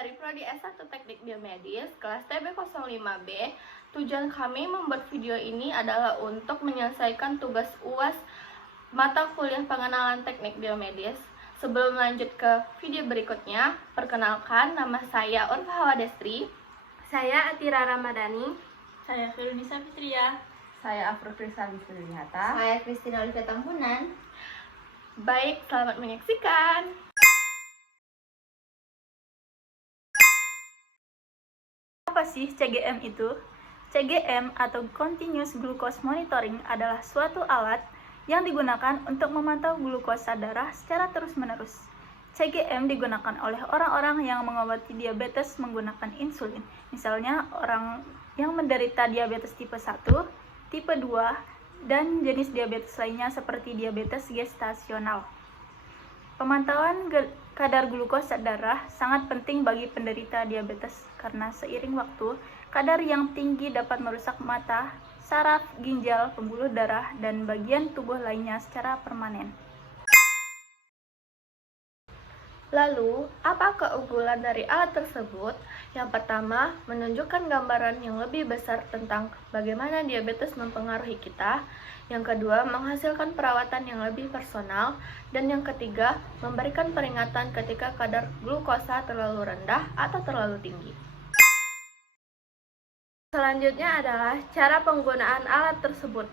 dari Prodi S1 Teknik Biomedis, kelas TB05B. Tujuan kami membuat video ini adalah untuk menyelesaikan tugas UAS mata kuliah pengenalan teknik biomedis. Sebelum lanjut ke video berikutnya, perkenalkan, nama saya Urfa Hawadestri. Saya Atira Ramadhani. Saya Firunisa Fitria. Saya Afro Kristal Wisnulihata. Saya Kristina Olivia Tampunan. Baik, selamat menyaksikan. Apa sih CGM itu? CGM atau Continuous Glucose Monitoring adalah suatu alat yang digunakan untuk memantau glukosa darah secara terus-menerus. CGM digunakan oleh orang-orang yang mengobati diabetes menggunakan insulin. Misalnya orang yang menderita diabetes tipe 1, tipe 2, dan jenis diabetes lainnya seperti diabetes gestasional. Pemantauan kadar glukosa darah sangat penting bagi penderita diabetes karena seiring waktu, kadar yang tinggi dapat merusak mata, saraf, ginjal, pembuluh darah, dan bagian tubuh lainnya secara permanen. Lalu, apa keunggulan dari alat tersebut? Yang pertama, menunjukkan gambaran yang lebih besar tentang bagaimana diabetes mempengaruhi kita. Yang kedua, menghasilkan perawatan yang lebih personal. Dan yang ketiga, memberikan peringatan ketika kadar glukosa terlalu rendah atau terlalu tinggi. Selanjutnya adalah cara penggunaan alat tersebut.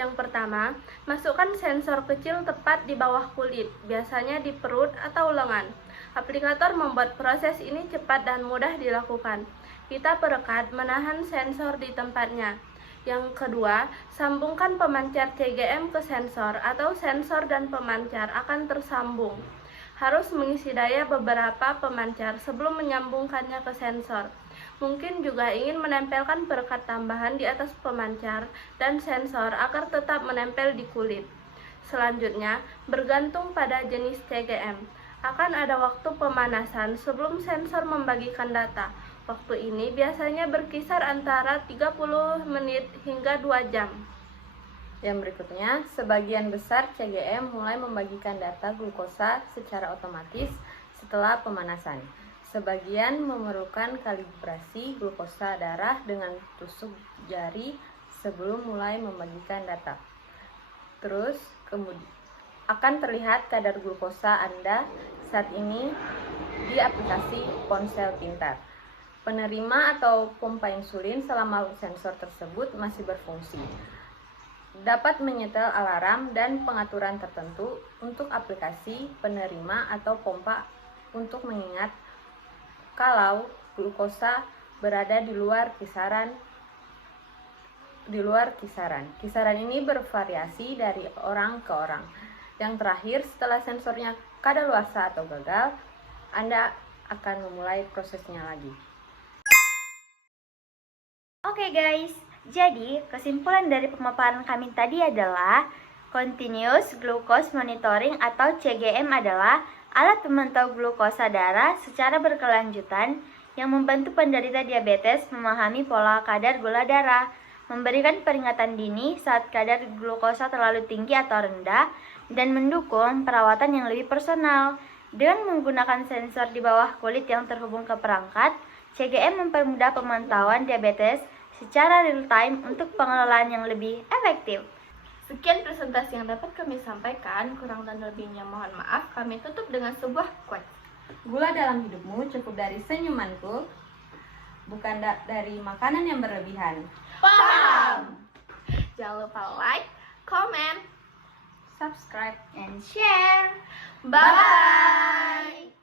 Yang pertama, masukkan sensor kecil tepat di bawah kulit, biasanya di perut atau lengan. Aplikator membuat proses ini cepat dan mudah dilakukan. Pita perekat menahan sensor di tempatnya. Yang kedua, sambungkan pemancar CGM ke sensor atau sensor dan pemancar akan tersambung. Harus mengisi daya beberapa pemancar sebelum menyambungkannya ke sensor. Mungkin juga ingin menempelkan perekat tambahan di atas pemancar dan sensor agar tetap menempel di kulit. Selanjutnya, bergantung pada jenis CGM. Akan ada waktu pemanasan sebelum sensor membagikan data. Waktu ini biasanya berkisar antara 30 menit hingga 2 jam. Yang berikutnya, sebagian besar CGM mulai membagikan data glukosa secara otomatis setelah pemanasan. Sebagian memerlukan kalibrasi glukosa darah dengan tusuk jari sebelum mulai membagikan data. Terus, kemudian akan terlihat kadar glukosa Anda saat ini di aplikasi ponsel pintar. Penerima atau pompa insulin selama sensor tersebut masih berfungsi. Dapat menyetel alarm dan pengaturan tertentu untuk aplikasi penerima atau pompa untuk mengingat kalau glukosa berada di luar kisaran. Kisaran ini bervariasi dari orang ke orang. Yang terakhir, setelah sensornya kadaluarsa atau gagal, Anda akan memulai prosesnya lagi. Oke guys, jadi kesimpulan dari pemaparan kami tadi adalah Continuous Glucose Monitoring atau CGM adalah alat pemantau glukosa darah secara berkelanjutan yang membantu penderita diabetes memahami pola kadar gula darah, memberikan peringatan dini saat kadar glukosa terlalu tinggi atau rendah, dan mendukung perawatan yang lebih personal. Dengan menggunakan sensor di bawah kulit yang terhubung ke perangkat, CGM mempermudah pemantauan diabetes secara real-time untuk pengelolaan yang lebih efektif. Sekian presentasi yang dapat kami sampaikan, kurang dan lebihnya mohon maaf. Kami tutup dengan sebuah quote. Gula dalam hidupmu cukup dari senyumanku, bukan dari makanan yang berlebihan. Paham! Jangan lupa like, comment, Subscribe. And share. bye!